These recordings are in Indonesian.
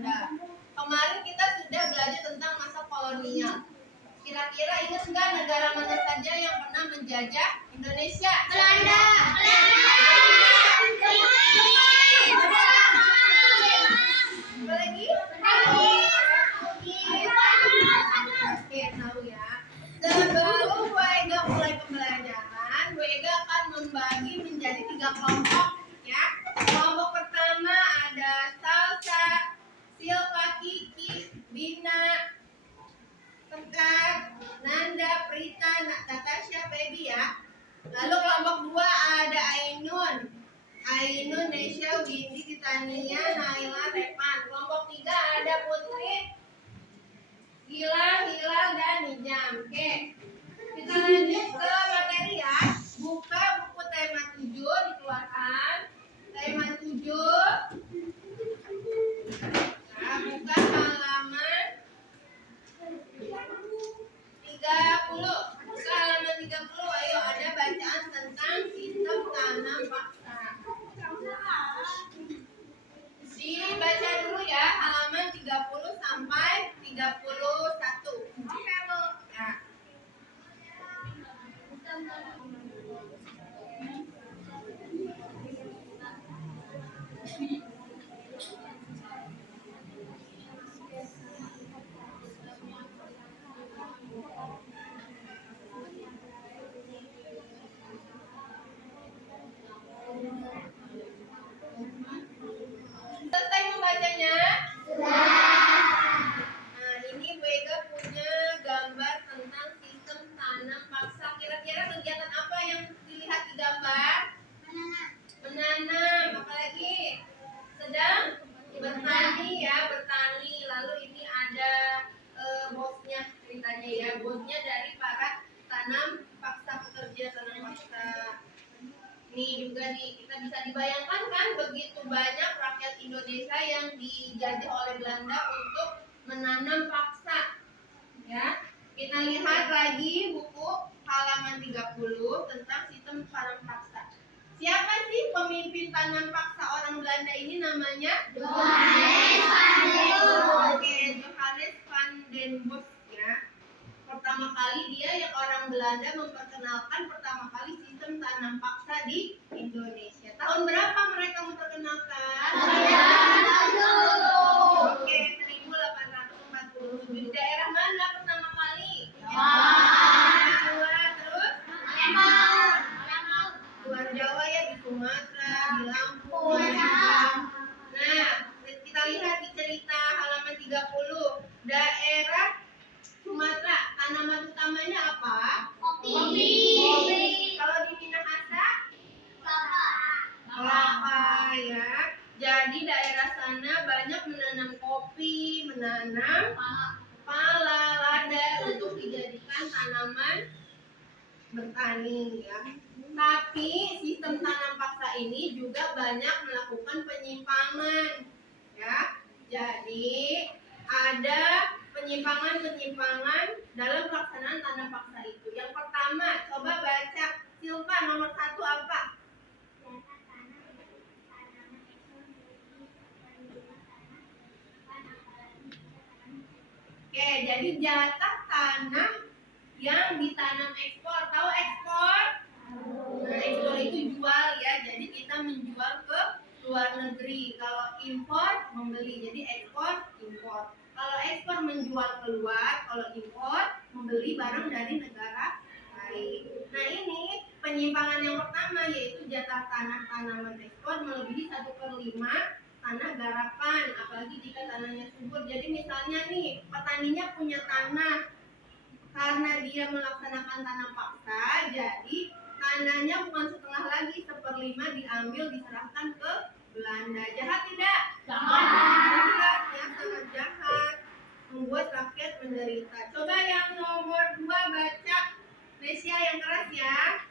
Belanda. Kemarin kita sudah belajar tentang masa kolonial. Kira-kira ingat nggak negara mana saja yang pernah menjajah Indonesia? Belanda. Apa lagi? Oke, tahu ya. Sebelum Bu Ega mulai pembelajaran, Bu Ega akan membagi menjadi 3 kelompok ya. Kelompok pertama ada Salsa, Silva, Kiki, Bina, Tegar, Nanda, Prita, Natasha, Feby ya. Lalu kelompok 2 ada Ainun, Nesya, Windy, Titania, Naila, Repan. Kelompok 3 ada Putri, Gilang, Hilal, dan Nijam. Oke, kita lanjut ke materi ya. Buka buku tema 7, dikeluarkan. Tema 7. Nah, buka halaman 30. Buka halaman 30. Ayo, ada bacaan tentang sistem tanam paksa. Dibaca dulu ya, halaman 30 sampai 31. Oke, Bu. Ya. Selesai membacanya? Nah, ini Bu Ega punya gambar tentang sistem tanam paksa. Kira-kira kegiatan apa yang dilihat di gambar? Menanam. Apalagi? Sedang bertani ya, bertani. Lalu ini ada bosnya ceritanya ya. Bosnya dari para tanam paksa, pekerja tanam paksa. Nih juga nih, kita bisa dibayangkan kan begitu banyak rakyat Indonesia yang dijajah oleh Belanda untuk menanam paksa. Ya. Kita lihat lagi buku halaman 30 tentang sistem tanam paksa. Siapa sih pemimpin tanam paksa orang Belanda ini namanya? Johannes van den Bosch. Oke, Johannes van den Bosch ya. Pertama kali dia yang orang Belanda memperkenalkan pertama kali sistem tanam paksa di Indonesia. Tahun berapa mereka memperkenalkan? Oke, 1847. Di daerah mana pertama kali? Jawa. Terus? Luar Jawa ya, di Sumatera, di Lampung. Nah, kita lihat di cerita halaman 30. Daerah Sumatera, tanaman utamanya apa? Kopi. Kalau di Minahasa? Kelapa ya. Jadi daerah sana banyak menanam kopi, menanam pala, lada untuk dijadikan tanaman bertani ya. Tapi sistem tanam paksa ini juga banyak melakukan penyimpangan ya. Jadi ada penyimpangan dalam pelaksanaan tanam paksa itu. Yang pertama, coba baca Silva, nomor 1 apa? Oke, jadi jatah tanah yang ditanam ekspor. Tahu ekspor? Nah, ekspor itu jual ya. Jadi kita menjual ke luar negeri. Kalau impor membeli. Jadi ekspor, impor. Kalau ekspor menjual keluar, kalau impor membeli barang dari negara lain. Nah, ini penyimpangan yang pertama yaitu jatah tanah tanaman ekspor melebihi 1/5 tanah garapan, apalagi jika tanahnya subur. Jadi misalnya nih, petaninya punya tanah, karena dia melaksanakan tanam paksa, jadi tanahnya bukan setengah lagi, 1/5 diambil diserahkan ke Belanda. Jahat tidak? Jahat ya, sangat jahat, membuat rakyat menderita. Coba yang nomor 2 baca, Nesya yang keras ya.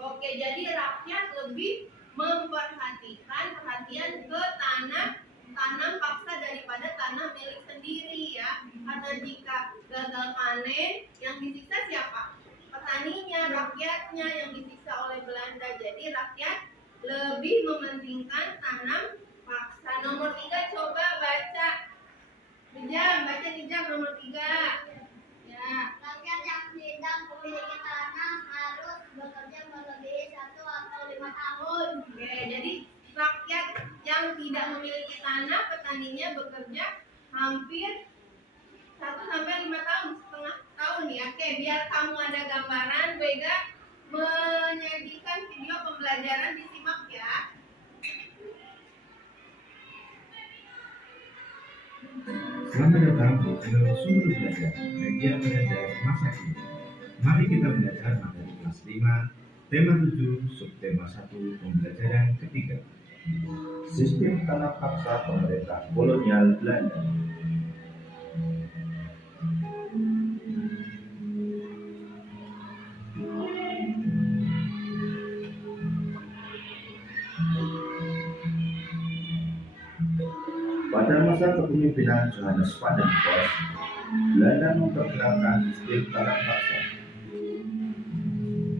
Oke, jadi rakyat lebih memperhatikan perhatian ke tanam paksa daripada tanah milik gagal panen, yang disiksa siapa? Petaninya, rakyatnya yang disiksa oleh Belanda. Jadi rakyat lebih mementingkan tanam paksa. Nomor 3 coba baca. Baca Nijam nomor 3. Ya. Rakyat yang tidak memiliki tanah harus bekerja melebihi 1 atau 5 tahun. Oke, jadi rakyat yang tidak memiliki tanah, petaninya bekerja hampir 1 sampai 5 tahun, setengah tahun ya. Oke, biar kamu ada gambaran, Bega menyajikan video pembelajaran, disimak ya. Selamat datang di channel Sumber Belajar Media Belajar Masa Kini. Mari kita belajar materi kelas 5, tema 7, subtema 1, pembelajaran ketiga. Sistem tanam paksa pemerintah kolonial Belanda. Pada masa kepemimpinan Johannes van den Bosch, Belanda memperkenalkan sistem tanam paksa.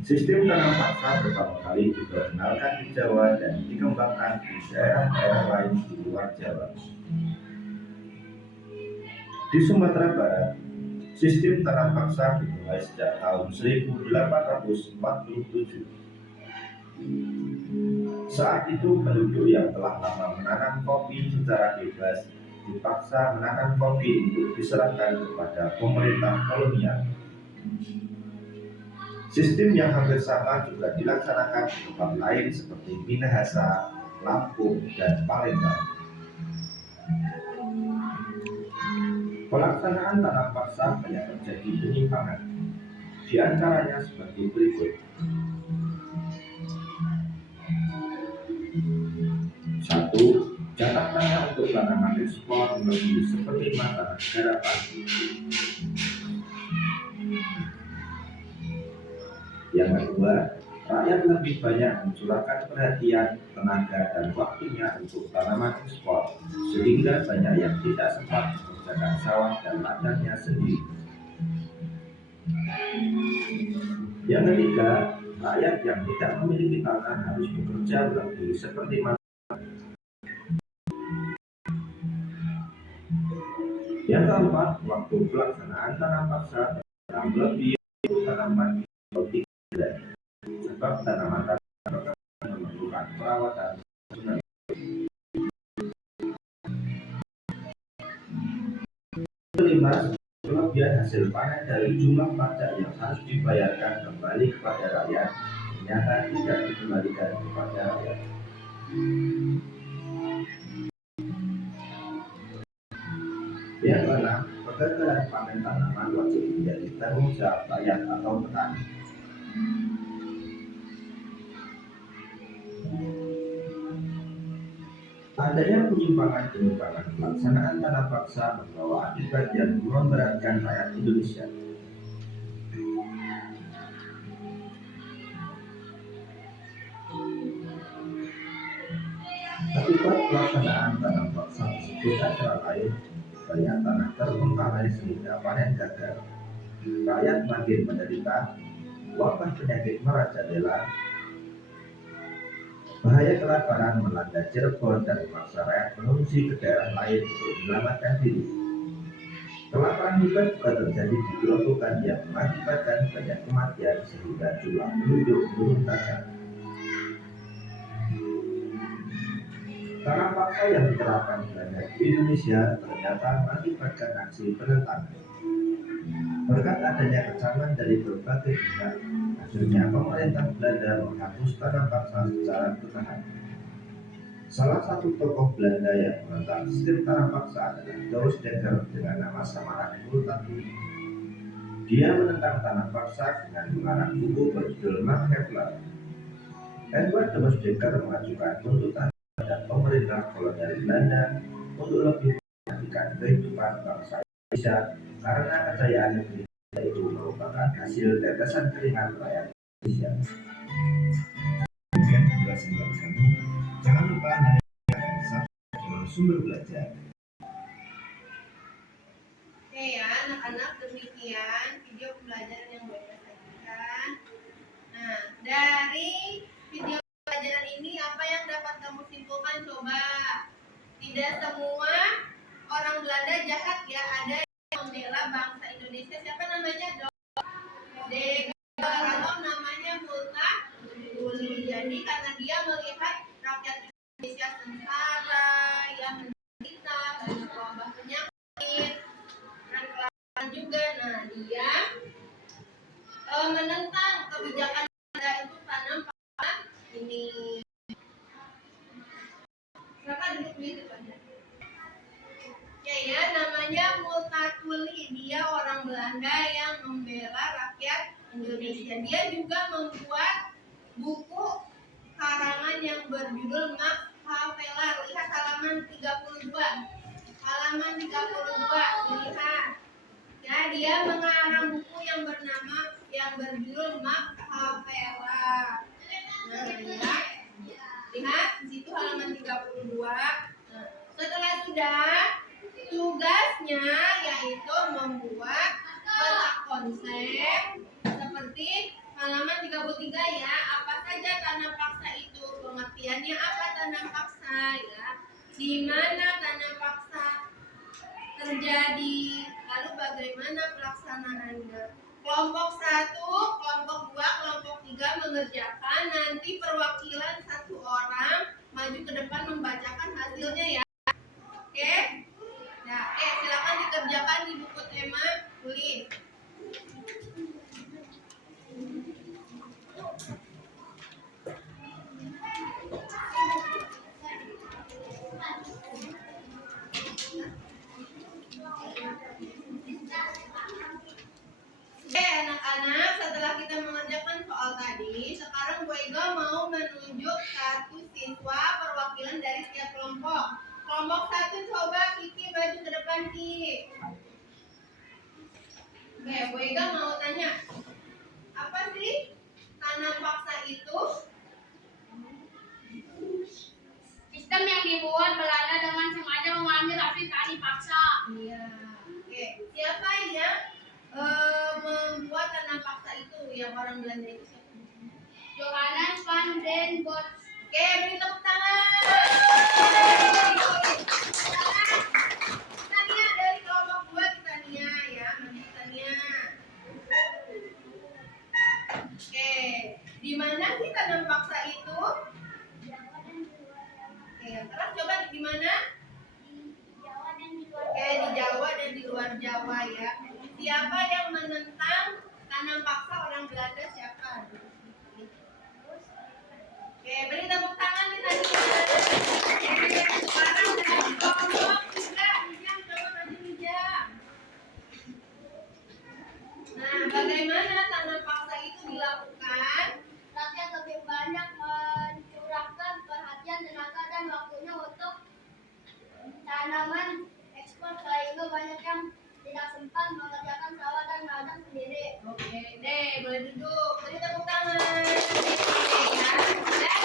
Sistem tanam paksa pertama kali diperkenalkan di Jawa dan dikembangkan di daerah-daerah lain di luar Jawa. Di Sumatera Barat, sistem tanam paksa dimulai sejak tahun 1847. Saat itu penduduk yang telah lama menanam kopi secara bebas dipaksa menanam kopi untuk diserahkan kepada pemerintah kolonial. Sistem yang hampir sama juga dilaksanakan di tempat lain seperti Minahasa, Lampung, dan Palembang. Pelaksanaan tanam paksa banyak terjadi penyimpangan, di antaranya sebagai berikut. 1. Jarak tanah untuk tanaman ekspor melebihi seperlima tanah garapan. Yang kedua, rakyat lebih banyak mencurahkan perhatian, tenaga, dan waktunya untuk tanaman ekspor, sehingga banyak yang tidak sempat mengerjakan sawah dan ladangnya sendiri. Yang ketiga, rakyat yang tidak memiliki tanah harus bekerja melebihi seperlima. Yang keempat, waktu pelaksanaan tanam paksa dalam lebih tanaman tidak, sebab tanaman memerlukan perawatan. Kelima, kelebihan hasil panen dari jumlah pajak yang harus dibayarkan kembali kepada rakyat ternyata tidak dikembalikan kepada rakyat. Yang keenam, kegagalan panen tanaman wajib menjadi tanggung jawab rakyat atau petani. Adanya penyimpangan pelaksanaan tanam paksa membawa akibat yang memberatkan rakyat Indonesia. Akibat pelaksanaan tanam paksa tersebut antara lain banyak tanah terbengkalai sehingga panen gagal, rakyat makin menderita, wabah penyakit merajalela, bahaya kelaparan melanda Cirebon dan memaksa rakyat mengungsi ke daerah lain untuk menyelamatkan diri. Kelaparan hebat juga terjadi di Gerobokan yang mengakibatkan banyak kematian sehingga jumlah penduduk menurun tajam. Tanam paksa yang diterapkan Belanda di Indonesia ternyata mengakibatkan aksi penentangan. Berkat adanya kecaman dari berbagai pihak, akhirnya pemerintah Belanda menghapus tanam paksa secara bertahap. Salah satu tokoh Belanda yang menentang sistem tanam paksa adalah Douws Dekker dengan nama samaran Multatuli. Dia menentang tanam paksa dengan mengarang buku berjudul Markevelaar. Edward Douws Dekker mengajukan tuntutan pada pemerintah kolonial Belanda untuk lebih memperhatikan kehidupan bangsa Indonesia karena kejayaan negeri itu merupakan hasil tetesan keringat rakyat Indonesia. Demikian penjelasan dari kami. Jangan lupa like dan subscribe channel Sumber Belajar. Oke ya, anak anak-anak, demikian video pembelajaran yang mereka sajikan. Nah, dari video pembelajaran ini apa yang dapat kamu simpulkan? Coba. Tidak semua orang Belanda jahat ya, ada yang membela bangsa Indonesia. Siapa namanya? De Gaulle, atau namanya Multatuli. Jadi karena dia melihat rakyat Indonesia sengsara, yang menderita, banyak wabah penyakit, dan kelaparan juga. Nah, dia menentang kebijakan Belanda itu tanam paksa ini. Siapa duduk di depannya? Ya, ya, namanya Multatuli. Dia orang Belanda yang membela rakyat Indonesia. Dia juga membuat buku karangan yang berjudul Max Havelaar. Lihat halaman 32. Halaman 32, lihat. Ya, dia mengarang buku yang berjudul Max Havelaar. Nah, lihat di situ halaman 32. Nah, setelah sudah, tugasnya yaitu membuat peta konsep seperti halaman 33 ya. Apa saja tanam paksa itu? Pengertiannya apa tanam paksa ya? Di mana tanam paksa terjadi? Lalu bagaimana pelaksanaannya? Kelompok 1, kelompok 2, kelompok 3 mengerjakan. Nanti perwakilan satu orang maju ke depan membacakan hasilnya ya. Oke? Nah, silakan dikerjakan di buku tema, tulis. Anak-anak, setelah kita mengerjakan soal tadi, sekarang Bu Ega mau menunjuk satu siswa perwakilan dari setiap kelompok. Kelompok 1 coba Kiki maju ke depan Ki. Oke, Bu Ega mau tanya, apa sih tanam paksa itu? Sistem yang dibuat Belanda dengan sengaja mengambil alih tani paksa. Iya. Oke, siapa yang membuat tanam paksa itu? Yang orang Belanda itu siapa? Johannes van den Bosch. Oke, beri tepuk tangan. Tania dari kelompok 2, Tania ya, maju Tania. Oke, di mana sih tanam paksa itu? Oke, terus coba di mana? Oke, di Jawa dan di luar Jawa ya. Siapa yang menentang tanam paksa orang Belanda siapa? Oke, beri tepuk tangan nih tadi. Sekarang dari kelompok 3, Hijam, coba maju Hijam. Nah, bagaimana tanam paksa itu dilakukan? Rakyat lebih banyak mencurahkan perhatian, tenaga, dan waktunya untuk tanaman ekspor sehingga banyak yang tidak sempat mengerjakan sawah dan ladang sendiri. Oke, deh, boleh duduk. Beri tepuk tangan.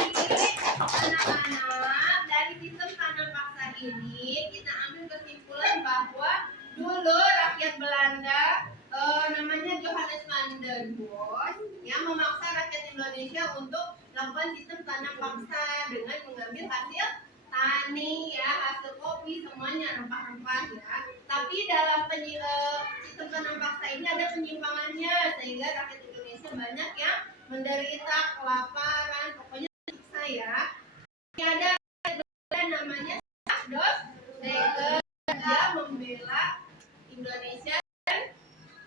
Jadi, anak-anak, dari sistem tanam paksa ini, kita ambil kesimpulan bahwa dulu rakyat Belanda, namanya Johannes van den Bosch, yang memaksa rakyat Indonesia untuk melakukan sistem tanam paksa dengan mengambil hasil tani ya, hasil kopi, semuanya rempah-rempah ya. Tapi dalam sistem tanam paksa ini ada penyimpangannya, sehingga rakyat Indonesia banyak yang menderita kelaparan, pokoknya siksa ya. Ini ada namanya Adolf Dassler, dia membela Indonesia dan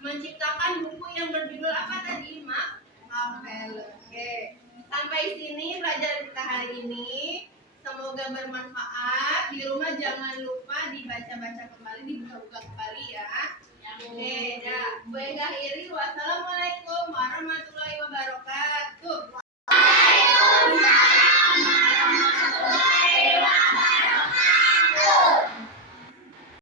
menciptakan buku yang berjudul apa tadi? Max Havelaar. Oke, sampai sini pelajaran kita hari ini. Semoga bermanfaat. Di rumah jangan lupa dibaca-baca kembali, dibuka-buka kembali ya. Oke, dah. Bu Ega akhiri. Wassalamualaikum warahmatullahi wabarakatuh.